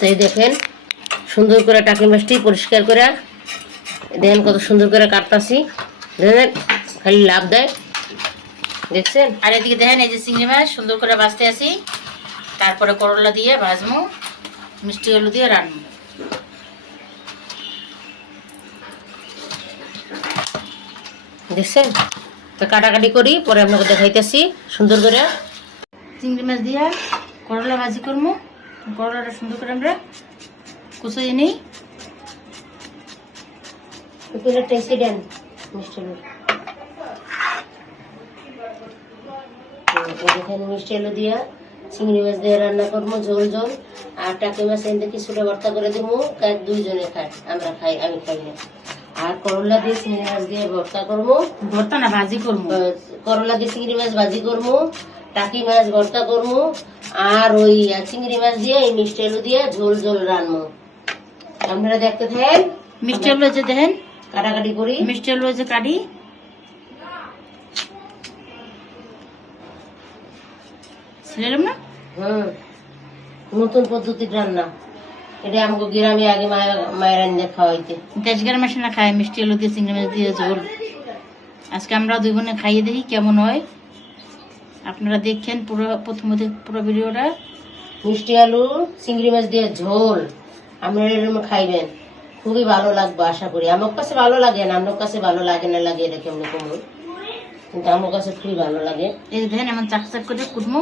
তাই দেখেন সুন্দর করে টাকি মাছটি পরিষ্কার করে দেখেন কত সুন্দর করে কাটতাছি, দেখেন খালি লাভ দেয় দেখছেন। আর এদিকে দেখেন এই যে চিংড়ি মাছ সুন্দর করে ভাজতে আসি, তারপরে করলা দিয়ে ভাজমু, মিষ্টি আলু দিয়ে রান্না। দেখছেন তো কাটাকাটি করি পরে আপনাকে দেখাইতেছি সুন্দর করে। চিংড়ি মাছ দিয়ে করলা ভাজি করবো, করলাটা সুন্দর করে আমরা কুচিয়ে নিই। মিষ্টি আলু দিয়া চিংড়ি মাছ দিয়ে রান্না করবো ঝোল ঝোল, আর টাকি মাছ এনে কিছুটা ভর্তা করে দিব, দুইজনে খাই, আমরা খাই, আমি খাই না। আর করলা দিয়ে চিংড়ি মাছ দিয়ে ভর্তা করবো, ভর্তা না ভাজি করবো, করলা দিয়ে চিংড়ি মাছ ভাজি করবো, টাকি মাছ ভর্তা করবো, আর ওই চিংড়ি মাছ দিয়ে এই মিষ্টি আলু দিয়ে ঝোল ঝোল রান্না। আপনারা দেখতে থাকেন। মিষ্টি আলু যে দেখেন কাটাকাটি করি, মিষ্টি আলু যে কাটি ছিলাম না। নতুন পদ্ধতির রান্না এটা আমাকে গ্রামে আগে মায়ের রান্না খাওয়াইতে, দেশ গ্রামের না খায় মিষ্টি আলু দিয়ে চিংড়ি মাছ দিয়ে ঝোল। আজকে আমরা দুই বোনে খাইয়ে দেখি কেমন হয়, আপনারা দেখেন পুরো প্রথম পুরো ভিডিওটা। মিষ্টি আলু চিংড়ি মাছ দিয়ে ঝোল আপনারা এরকম খাইবেন, খুবই ভালো লাগবে আশা করি। আমার কাছে ভালো লাগে না, আপনার কাছে ভালো লাগে না লাগে এটা কেমন কমন, কিন্তু আমার কাছে খুবই ভালো লাগে। এই যে দেখেন এমন চাকচাক করে কুটমু,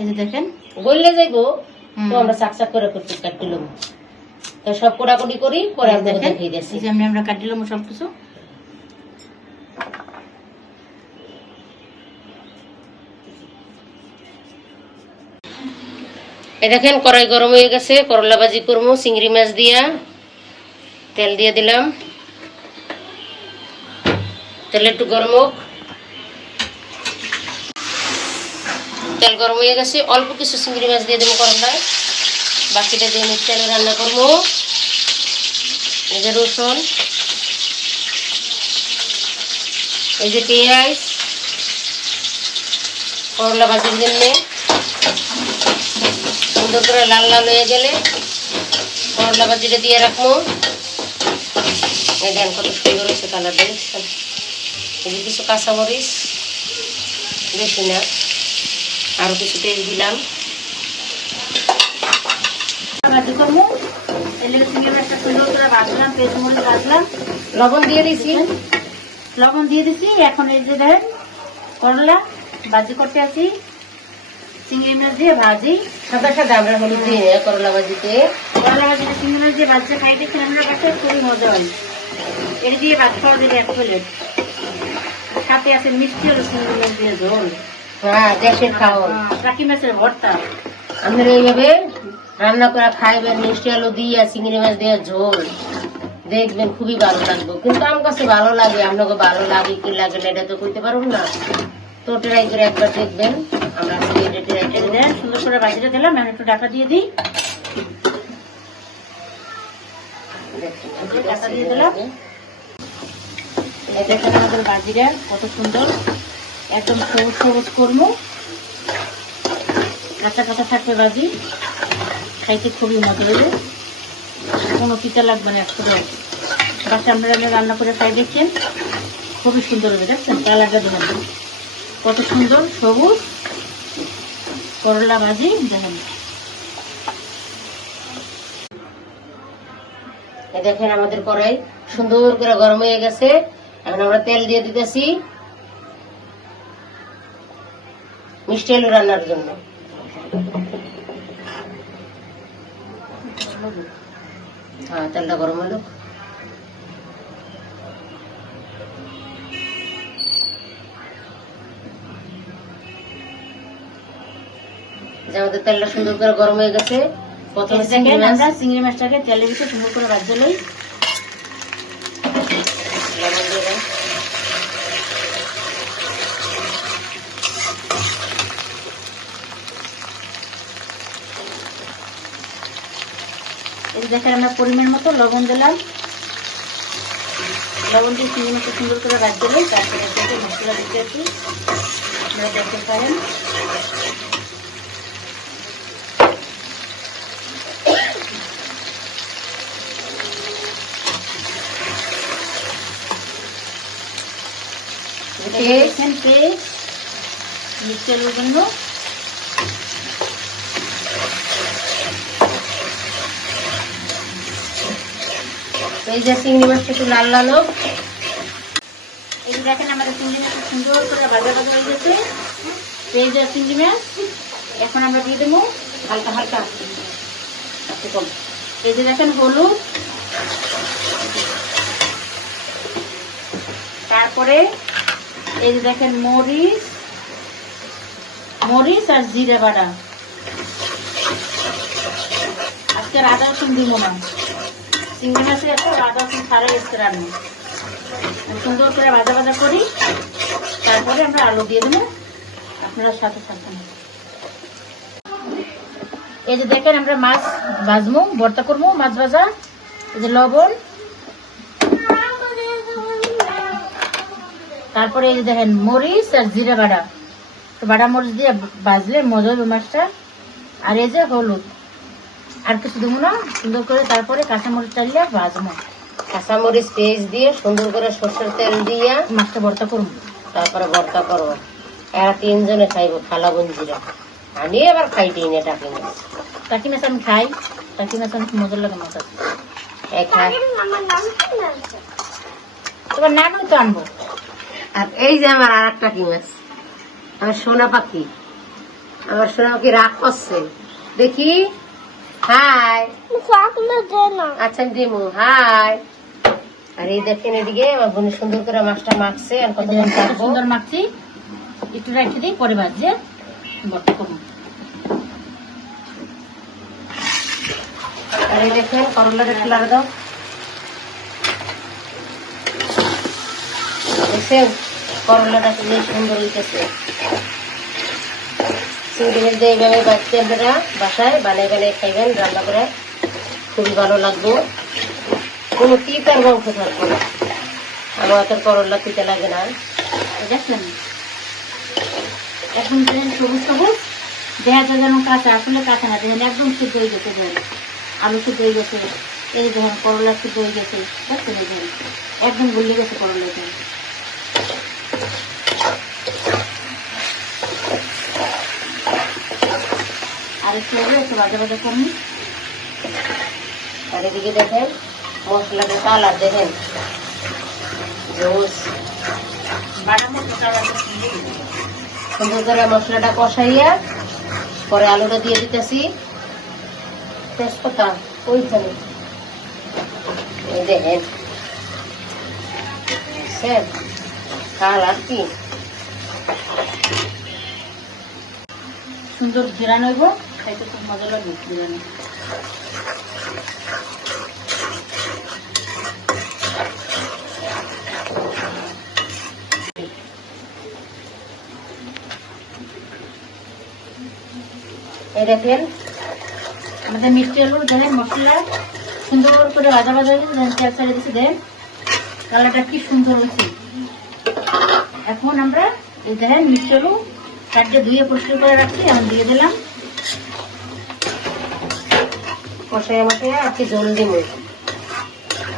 এই যে দেখেন গইলে যাইবো তো আমরা চাকচাক করে করতে কাটিলাম, সব কোটাকুটি করি পরে আপনাকে দেখিয়ে দিচ্ছি। এই যে আমরা কাটিলাম সবকিছু। এই দেখেন কড়াই গরম হয়ে গেছে, করলা ভাজি করবো চিংড়ি মাছ দিয়া, তেল দিয়ে দিলাম, তেল একটু গরম হোক, তেল গরম হয়ে গেছে, অল্প কিছু চিংড়ি মাছ দিয়ে দেবো করলায়, বাকিটা দিয়ে মিষ্টি আলু রান্না করবো। এই যে রসুন, এই যে পেঁয়াজ করলা ভাজির জন্যে সুন্দর করে লাল লাল হয়ে গেলে করলা ভাজিটা দিয়ে রাখবো। এই দেন কত সুন্দর হয়েছে কালার, দেখছেন। এই যে কিছু কাঁচামরিচ, বেশি না, আরো কিছু তেল দিলাম। ভাজি করবো, চিংড়ি মাছটা সুন্দর করে ভাজলাম, পেঁয়াজ মরিচ ভাজলাম, লবণ দিয়ে দিছি, লবণ দিয়ে দিছি। এখন এই যে দেখেন করলা ভাজি করতে আছি, চিংড়ি মাছ দিয়ে ভাজি, সাদা সাদা আমরা হলুদ দিয়ে করলা ভাজিতে, করলা ভাজিটা চিংড়ি মাছ দিয়ে ভাজতে খাইতে আমরা কাছে খুবই মজা হয়। এর দিয়ে ভাত খাওয়া যাবে এক প্লেট, সাথে আছে মিষ্টি আলু চিংড়ি মাছ দিয়ে ঝোল, হ্যাঁ দেশের খাওয়া, টাকি মাছের ভর্তা। আপনারা এইভাবে রান্না করে খাইবেন, মিষ্টি আলু দিয়ে চিংড়ি মাছ দিয়ে ঝোল, দেখবেন খুবই ভালো লাগবে। কিন্তু আমার কাছে ভালো লাগে, আপনাকে ভালো লাগে কি লাগে না এটা তো কইতে পারবো না, তো ট্রাই করে একবার দেখবেন। আমরা সুন্দর করে ভাজিটা দিলাম, আমি একটু ঢাকা দিয়ে দিই, ঢাকা দিয়ে দিলাম। দেখেন আমাদের ভাজিটা কত সুন্দর, একদম সবুজ সবুজ করবো, কাঁচা কাঁচা থাকবে ভাজি, খাইতে খুবই মজা হবে, কোনো পিঠা লাগবে না। একটু বাসা আমরা রান্না করে খাই দেখছেন, খুবই সুন্দর হবে, দেখছেন কালারটা দেখেন কত সুন্দর সবুজ করলা ভাজি। দেখেন দেখেন আমাদের কড়াই সুন্দর করে গরম হয়ে গেছে, এখন আমরা তেল দিয়ে দিতেছি মিষ্টি আলু রান্নার জন্য। হ্যাঁ তেলটা গরম হলো, আমাদের তেলটা সুন্দর করে গরম হয়ে গেছে। প্রথমে চিংড়ি মাছটাকে তেলের ভিতরে সুন্দর করে ভাজতে লই, লবণ দিয়ে দেন, এই দেখেন আমরা পরিমাণ মতো লবণ দিলাম, লবণ দিয়ে চিংড়ি মাছটা সুন্দর করে ভাজতে লই, তারপরে মশলা দিতে আছি। আপনারা দেখতে পারেন। মিষ্টি আলুর জন্য এই যে চিংড়ি মাছটা একটু লাল লাল হোক। এই যে দেখেন আমাদের চিংড়ি মাছ সুন্দর করে ভাজা ভাজা হয়ে গেছে। এই যে চিংড়ি মাছ এখন আমরা দিয়ে দেবো হালকা হালকা কম। এই যে দেখেন হলুদ, তারপরে এই যে দেখেন মরিচ আর জিরা বাটা। আজকে আদা রসুন দিব না, চিংড়ি মাছের একটা আদা রসুন ছাড়া এসে রান্না। সুন্দর করে ভাজা ভাজা করি, তারপরে আমরা আলু দিয়ে দেবো। আপনারা সাথে থাকবেন। এই যে দেখেন আমরা মাছ ভাজবো, ভর্তা করবো মাছ ভাজা। এই যে লবণ, তারপরে এই যে দেখেন মরিচ আর জিরা বাটা। বাটা মরিচ দিয়ে ভাজলে মজা হবে মাছটা। আর এই যে হলুদ, আর কিছু দেবো না। সুন্দর করে তারপরে কাঁচামরিচ চালিয়ে ভাজবো। কাঁচামরিচ পেঁয়াজ দিয়ে সুন্দর করে সরষের তেল দিয়ে মাছটা ভর্তা করবো, তারপরে ভর্তা করবো। এরা তিনজনে খাইবো, খালা বঞ্জিরা। আমি এবার খাইতেই না টাকি মাছ। টাকি মাছ আমি খাই, টাকি মাছ অনেক মজার লাগে মাছ আছে। তোমার নামই তো আনবো। আর এই যে আমার আর একটা কি মাছ, আমার সোনা পাখি। আমার সোনা পাখি রাগ করছে দেখি। হাই, আচ্ছা দিমু হাই। আর এই দেখেন এদিকে আমার বোন সুন্দর করে মাছটা মাখছে। আর কত সুন্দর মাখছি, একটু রেখে দিই, পরে ভাজছে ভর্তা করবো। আর এই দেখেন করলাটা খোলার দাও। দেখছেন করলাটা খুবই সুন্দর হইতেছে। চিংড়ি মাছ দিয়ে এইভাবে বাঁচতে আপনারা বাসায় বানিয়ে বানিয়ে খাইবেন, রান্না করে খুবই ভালো লাগবে। কোনো তিতার মাংস থাকবে না। আমার হাতের করলা তিতে লাগে না। দেখছেন এখন সবুজ সবুজ দেখা যায় যেন কাঁচা, আসলে কাঁচা না। দেখেন একদম সিদ্ধ হয়ে গেছে, দেখেন আলু সিদ্ধ হয়ে গেছে। এই দেখেন করলা সিদ্ধ হয়ে গেছে, দেখছেন এই দেখেন একদম গলে গেছে করলা। আর একটু হবে, একটু বাজা বাজা কমি। আর এদিকে দেখেন মশলাটা কালার দেখেন জোস। সুন্দর করে মশলাটা কষাইয়া পরে আলুটা দিয়ে দিতেছি। তেজপাতা ওইখানে দেখেন কালার কি সুন্দর ঘেরানো হইব, খাইতে খুব মজা লাগবে ঘেরানো। এই দেখেন আমাদের মিষ্টি আলু দেখেন মশলা সুন্দর করে ভাজা ভাজা হয়েছে, তেল ছেড়ে দিচ্ছি। দেখেন কালারটা কি সুন্দর হয়েছে। এখন আমরা এই দেখেন মিষ্টি আলু কাটে ধুয়ে পরিষ্কার করে রাখছি, এখন দিয়ে দিলাম। কষাইয়া মশাইয়া আর কি জল দিব।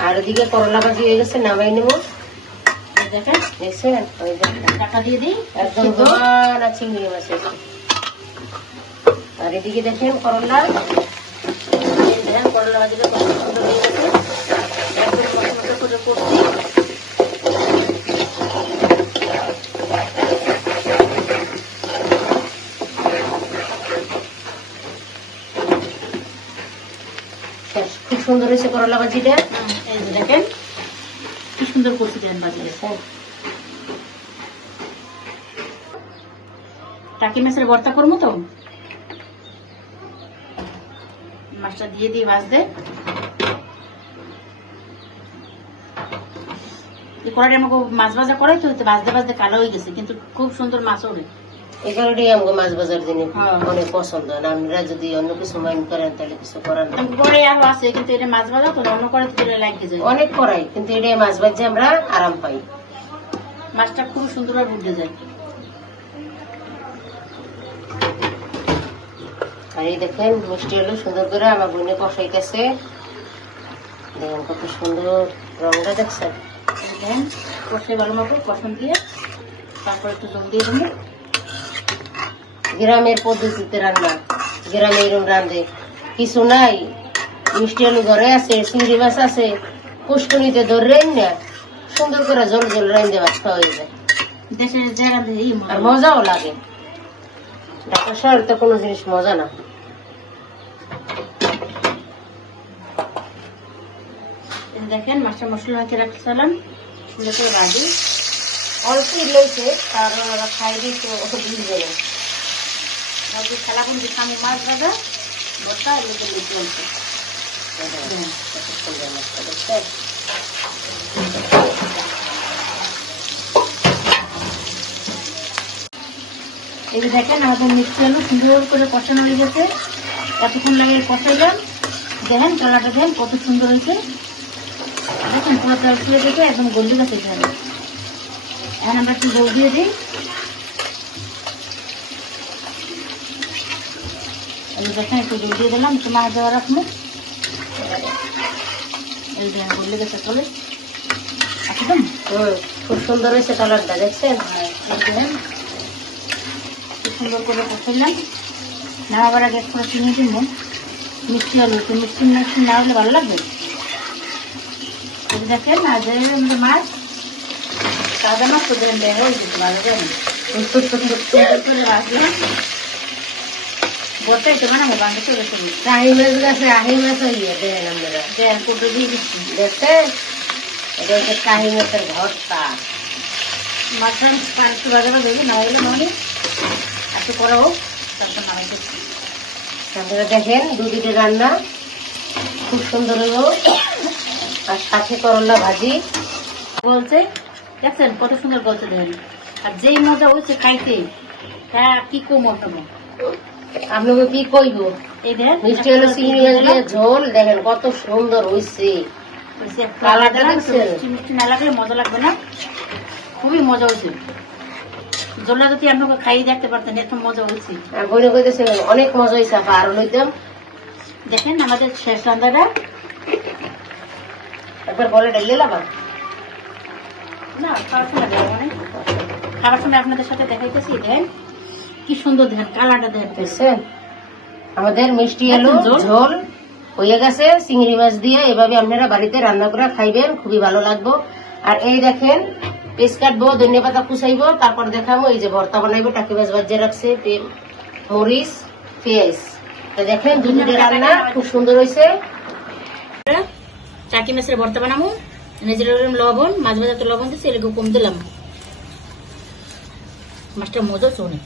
আর ওদিকে করলা ভাজি হয়ে গেছে, নামাই নেব। দেখেন দেখছেন ওই দেখেন টাকা দিয়ে দিই একদম ঘন চিংড়ি মাছ। আর এদিকে দেখেন করলা, দেখেন করলা ভাজিটা কত সুন্দর হয়ে গেছে। একদম মশলা করে করছি। খুব সুন্দর হয়েছে করলা ভাজিটা। এই যে দেখেন কি সুন্দর করছি দেন ভাজি। টাকি মাছের ভর্তা করবো তো, মাছটা দিয়ে দিই ভাজতে। এই কড়াইটা আমাকে মাছ ভাজা করাই তো ভাজতে ভাজতে কালো হয়ে গেছে, কিন্তু খুব সুন্দর মাছ হবে। এই কারণেই আমাকে মাছ বাজার জিনিস হ্যাঁ। অনেক পছন্দ। আপনারা যদি অন্য কিছু মাইন্ড করেন তাহলে কিছু করার না। পরে আরো আছে, কিন্তু এটা মাছ ভাজা তো অন্য করে লাগিয়ে যায়। অনেক করাই, কিন্তু এটা মাছ ভাজে আমরা আরাম পাই। মাছটা খুব সুন্দরভাবে উঠে যায়। আর এই দেখেন মিষ্টি আলু সুন্দর করে আমার বোনে কষাইতেছে। দেখেন কত সুন্দর রংটা দেখছেন। দেখেন কষে ভালো মতো কষন দিয়ে তারপর একটু জল দিয়ে দেবো। গ্রামের পদ্ধতিতে রান্না, গ্রামে এরকম রান্ধে কিছু নাই। মিষ্টি আলু ঘরে আছে, চিংড়ি মাছ আছে, পুষ্করিতে ধরেন না সুন্দর করে জল জল রান্ধে ভাত খাওয়া হয়ে যায়। দেশের জায়গা দিয়ে আর মজাও লাগে। ঢাকা শহরে তো কোনো জিনিস মজা না। দেখেন মাছটা মশলা মেখে রাখছিলাম সুন্দর করে ভাজি। অল্পই লইছে কারণ ওরা খাই দিই তো বুঝবে না। ভাজি খেলাবন্দি খামো মাছ ভাজা ভর্তা এগুলো লিখে আনছে। কত সুন্দর মাছটা দেখছেন। এই যে দেখেন আমাদের মিষ্টি আলু সুন্দর করে কষানো হয়ে গেছে। এতক্ষণ লাগে কষাইলাম। দেখেন কালারটা দেখেন কত সুন্দর হয়েছে। দেখেন পুরো তেল ছুঁয়ে দেখে একদম গলে গেছে। এখন আমরা একটু জল দিয়ে দিই। দেখেন একটু জল দিয়ে দিলাম, একটু মাছ দেওয়া রাখবো। এই দেখেন গলে গেছে চলে একদম। খুব সুন্দর হয়েছে কালারটা দেখছেন। দেখেন খুব সুন্দর করে কষাইলাম। নামাবার আগে একটু চিনি দিব। মিষ্টি আলু একটু মিষ্টি মিষ্টি না হলে ভালো লাগবে। দেখেন আজ মাছ তাজা মাছ তো দেন হয়ে যেতে ভালো যাবে। বর্তাই তো বানাবো বাংলা চলে চলে আহি মাছ গাছে আহি মাছ হইয়ে দেন আমরা দেন কোটো দিয়ে দিচ্ছি। দেখছেন এটা হচ্ছে কাহি মাছের ভর্তা। মাছটা একটু বাজা বাজা না হলে নয় একটু করা হোক তারপর নামাই দিচ্ছি। আপনারা দেখেন দুদিকে রান্না খুব সুন্দর হলো। আর সাথে করলা ভাজি বলছে দেখছেন কত সুন্দর বলছে দেখেন। আর যেই মজা হয়েছে খাইতে তা কি কোমর তোমার আপনাকে কি কইব। এই দেখেন মিষ্টি আলু চিংড়ি মাছ দিয়ে ঝোল দেখেন কত সুন্দর হয়েছে। কালারটা দেখছেন? মিষ্টি মিষ্টি না লাগলে মজা লাগবে না। খুবই মজা হয়েছে। জোলা যদি আপনাকে খাইয়ে দেখতে পারতেন এত মজা হয়েছে। আর বইনে কইতেছে অনেক মজা হয়েছে আপা আরো লইতাম। দেখেন আমাদের শেষ রান্নাটা একবার বলে ডাইলে লাবা না খাওয়ার সময় দেওয়া মানে খাবার সময় আপনাদের সাথে দেখাইতেছি। দেখেন কি সুন্দর দেখেন কালারটা দেখেন। দেখছেন আমাদের মিষ্টি আলু ঝোল হয়ে গেছে চিংড়ি মাছ দিয়ে। এভাবে আপনারা বাড়িতে রান্না করে খাইবেন, খুবই ভালো লাগবে। আর এই দেখেন পেঁয়াজ কাটবো, ধনিয়া পাতা কুচাইবো, তারপর দেখাবো এই যে ভর্তা বানাইবো। টাকি মাছ ভাজিয়ে রাখছে, মরিচ পেঁয়াজ। দেখেন দুদিকে রান্না খুব সুন্দর হয়েছে। চাকি মাছের ভর্তা বানাবো। নিজের লবণ মাছ ভাজা তো লবণ দিচ্ছি এলাকা কম দিলাম। মাছটা মজা হচ্ছে অনেক।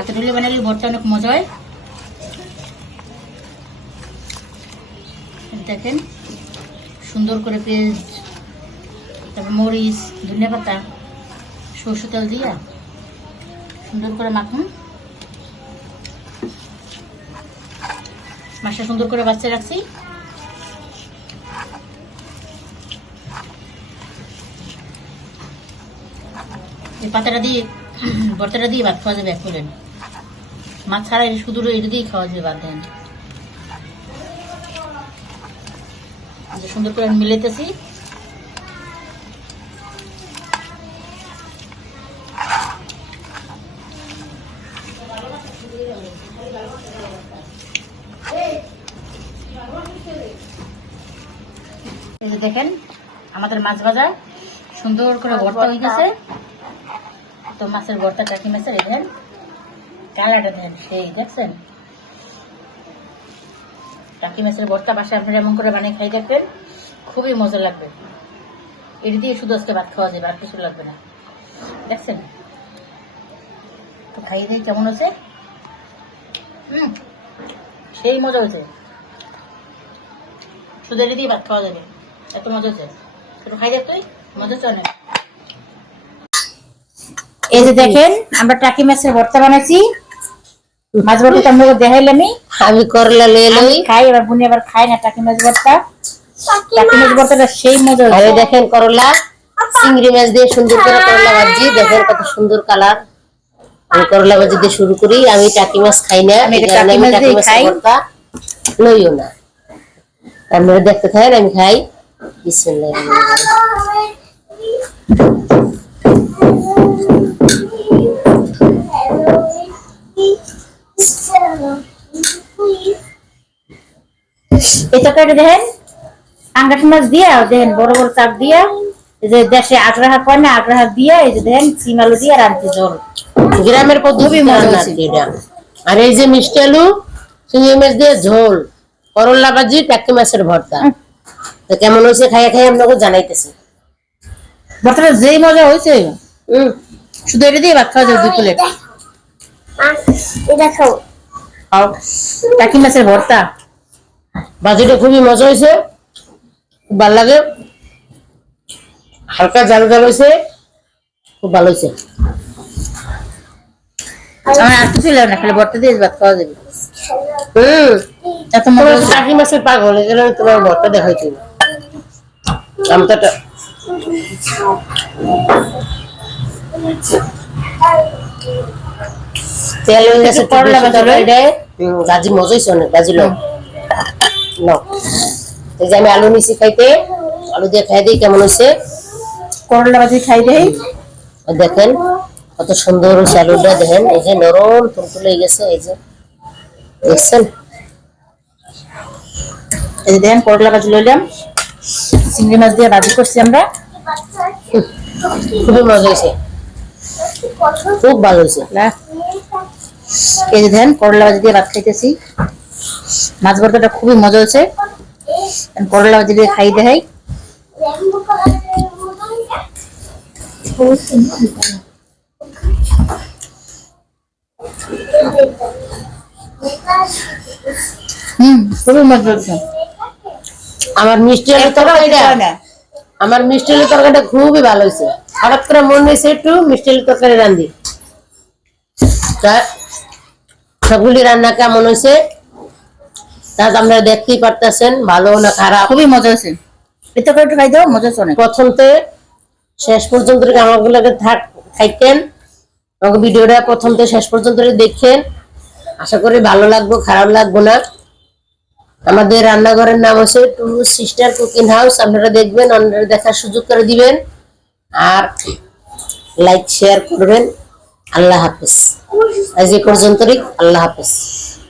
এত ঢুলে বানালে ভর্তা অনেক মজা হয়। দেখেন সুন্দর করে পেঁয়াজ তারপর মরিচ ধনিয়া পাতা সরষে তেল দিয়া সুন্দর করে মাখুন। মাছটা সুন্দর করে বাচ্চা রাখছি। এই পাতাটা দিয়ে ভর্তাটা দিয়ে ভাত খাওয়া যাবে এক প্লেট। মাছ ছাড়া শুধু এটা দিয়েই খাওয়া যাবে ভাত। দেন সুন্দর করে মিলাইতেছি। এই যে দেখেন আমাদের মাছ ভাজা সুন্দর করে ভর্তা হয়ে গেছে। তো মাছের ভর্তা চাকি মাছের এই দেখেন কালারটা দেন সেই দেখছেন। টাকি মাছের ভর্তা বাসায় আপনারা এমন করে বানিয়ে খাই দেখবেন, খুবই মজা লাগবে। এটি দিয়ে শুধু আজকে ভাত খাওয়া যাবে, আর কিছু লাগবে না। দেখছেন তো খাইয়ে দিই কেমন হচ্ছে। সেই মজা হয়েছে। শুধু এটি দিয়ে ভাত খাওয়া যাবে, এত মজা হচ্ছে। একটু খাই দেখ তুই, মজা হচ্ছে অনেক। এই যে দেখেন আমরা টাকি মাছের ভর্তা বানাইছি। মাছ ভর্তা তো আমরা দেখাইলামই। আমি করলা লয়ে আমি লই। খাই, এবার বুনি আবার খাই না টাকি মাছ ভর্তা। টাকি মাছ ভর্তাটা সেই মজা আরে হয়েছে। দেখেন করলা চিংড়ি মাছ দিয়ে সুন্দর করে করলা ভাজি, দেখেন কত সুন্দর কালার। আমি করলা ভাজি দিয়ে শুরু করি। আমি টাকি মাছ খাই না, আমি এই এটা কারণে টাকি আমি মাছ টাকি দিয়েই মাছের খাই। ভর্তা লইও না। আপনারা দেখতে থাকেন, আমি খাই। বিসমিল্লাহির রহমানির রহিম। এই তরকারিটা দেখেন আঙ্গাস মাছ দিয়া দেখেন বড় বড় চাপ দিয়া, এই যে দেশে আগ্রাহা কয় না, আগ্রাহা দিয়া এই যে দেখেন সিম আলু দিয়ে রাঁধছি ঝোল। গ্রামের পদ্ধতি খুবই মজা রান্না হয়েছে। এটা। আর এই যে মিষ্টি আলু চিংড়ি মাছ দিয়ে ঝোল, করলা ভাজি, টাকি মাছের ভর্তা। তো কেমন হয়েছে খাইয়া খাইয়া আপনাকে জানাইতেছি। ভর্তাটা যেই মজা হয়েছে, হম, শুধু এটা দিয়ে ভাত খাওয়া যাবে 2 প্লেট। খাও। টাকি মাছের ভর্তা ভাজিটা খুবই মজা হয়েছে, খুব ভালো লাগে। হালকা জাল জাল হয়েছে, খুব ভালো হয়েছে। আমার আর কিছু লাগে না, খালি ভর্তা দিয়ে ভাত খাওয়া যাবে। হম, এত মজা তোমার হয়েছে। টাকি মাছের পাগল এগুলো তোমার ভর্তা দেখাইছি। আমটাটা তেল হয়ে গেছে, করলা ভাজি লই। ভাজি মজা হয়েছে অনেক। ভাজি লো নাও। এই যে আমি আলু নিছি খাইতে, আলু দিয়ে খাই দিই কেমন হয়েছে। করলা ভাজি খাই দেই। দেখেন কত সুন্দর হয়েছে আলুটা, দেখেন এই যে নরম তুলতুলে হয়ে গেছে। এই যে দেখছেন, এই যে দেখেন করলা ভাজি লইলাম, চিংড়ি মাছ দিয়ে ভাজি করছি আমরা। খুবই মজা হয়েছে, খুব ভালো হয়েছে। না, এই যে দেখেন করলা ভাজি দিয়ে ভাত খাইতেছি। মাছ ভর্তাটা খুবই মজা হয়েছে। করলা ভাজি দিয়ে খাই দেখাই। খুবই মজা হয়েছে। আমার মিষ্টি আলু তরকারিটা, আমার মিষ্টি আলু তরকারিটা খুবই ভালো হয়েছে। হঠাৎ করে মনে হয়েছে একটু মিষ্টি আলু তরকারি রান্ধি। তা সবগুলি রান্না কেমন হয়েছে তা তো আপনারা দেখতেই পারতেছেন, ভালো না খারাপ। খুবই মজা হয়েছে। এটা করে একটু খাই দাও, মজা হচ্ছে অনেক। প্রথম থেকে শেষ পর্যন্ত আমাগুলোকে থাকতেন, আমাকে ভিডিওটা প্রথম থেকে শেষ পর্যন্ত দেখেন। আশা করি ভালো লাগবে, খারাপ লাগবে না। আমাদের রান্নাঘরের নাম হচ্ছে টু সিস্টার কুকিং হাউস। আপনারা দেখবেন, অন্যরা দেখার সুযোগ করে দিবেন, আর লাইক শেয়ার করবেন। আল্লাহ হাফেজ। আজ এই পর্যন্তই, আল্লাহ হাফেজ।